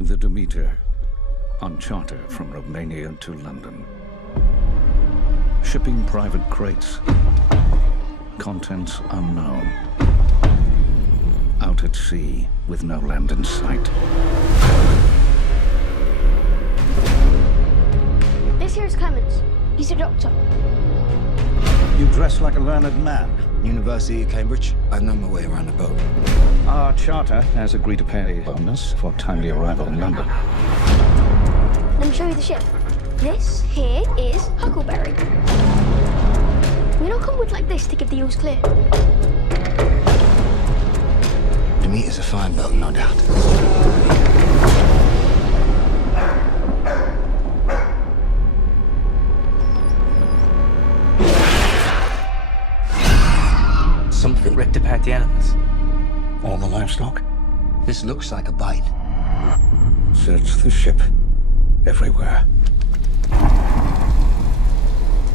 The Demeter, on charter from Romania to London. Shipping private crates. Contents unknown. Out at sea, with no land in sight. This here is Clemens. He's a doctor. You dress like a learned man. University of Cambridge. I know my way around the boat. Our charter has agreed to pay a bonus for timely arrival in London. Let me show you the ship. This here is Huckleberry. We don't come with like this to give the ewes clear. Demeter's a fine boat, no doubt. Something ripped apart the animals. All the livestock? This looks like a bite. Search the ship. Everywhere.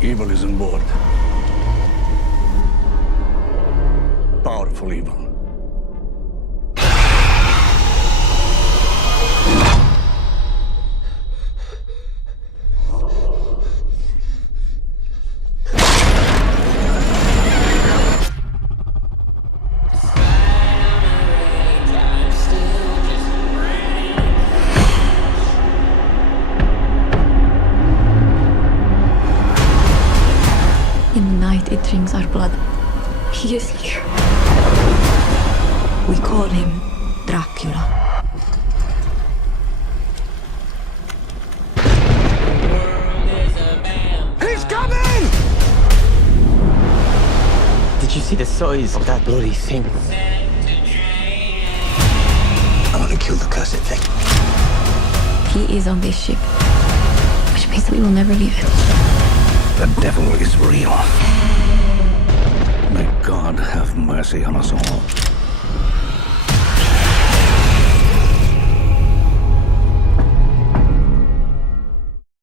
Evil is on board. Powerful evil. In the night, it drinks our blood. He is here. We call him Dracula. He's coming! Did you see the size of that bloody thing? I want to kill the cursed thing. He is on this ship, which means that we will never leave it. The devil is real. May God have mercy on us all.